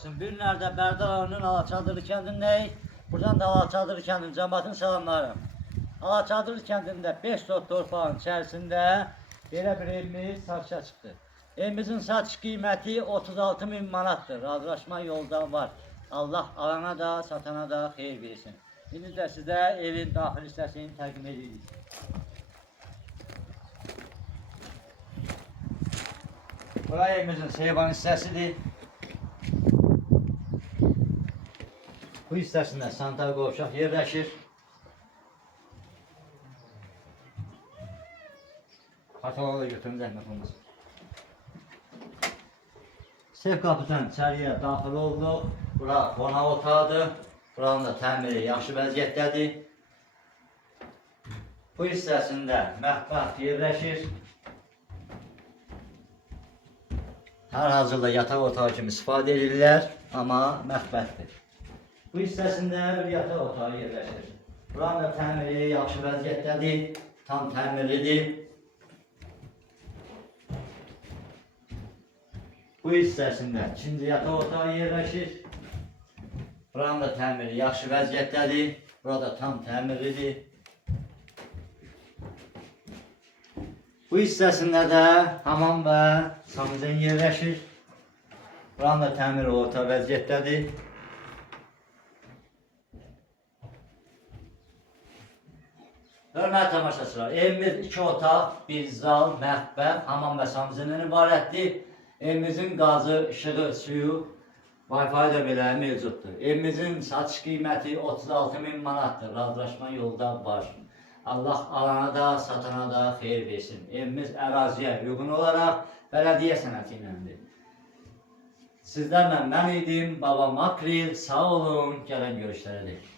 olsun. Günlerde Berdaloğlu'nun Alaçadırlı kəndindəyik. Buradan da Alaçadırlı kəndinin cəmaatını salamlarım. Alaçadırlı kəndində 5 sot torpağın içərisində belə bir evimiz satışa çıxdı. Evimizin satış qiyməti 36.000 manatdır. Razılaşma yolda var. Allah alana da satana da xeyir versin. İndi də sizə evin daxil hissəsini təqdim edirik. Bura evimizin seyvan hissəsidir. Bu hissəsində sanitar qovşaq yerləşir. Kataloğu da götürün, zəhmət olmasın. Sef qapıdan içəriyə daxil olduq. Bura qonaq otağıdır. Buranın da təmiri yaxşı vəziyyətdədir. Bu hissəsində mətbəx yerləşir. Hər hazırda yataq otağı kimi istifadə edirlər, amma mətbəxdir. Bu hissəsində bir yataq otağı yerləşir. Buranın da təmiri yaxşı vəziyyətdədir, tam təmirlidir. Bu hissəsində ikinci yataq otağı yerləşir. Buranın da təmiri yaxşı vəziyyətdədir, burada tam təmirlidir. Bu hissəsində də hamam və sanuzin yerləşir. Buranın da təmiri orta vəziyyətdədir. Hörmətli tamaşaçılar, evimiz 2 otaq, 1 zal, mətbəx, hamam və sanuzindən ibarətdir. Evimizin qazı, işığı, suyu, Wi-Fi də belə mövcuddur. Evimizin satış qiyməti 36.000 manatdır. Razılaşma yolda var. Allah alana da, satana da xeyir versin. Evimiz əraziyə uyğun olaraq bələdiyyə sənəti iləndir. Sizlərlə mən idim, babam Akril, sağ olun, gələn görüşlərədir.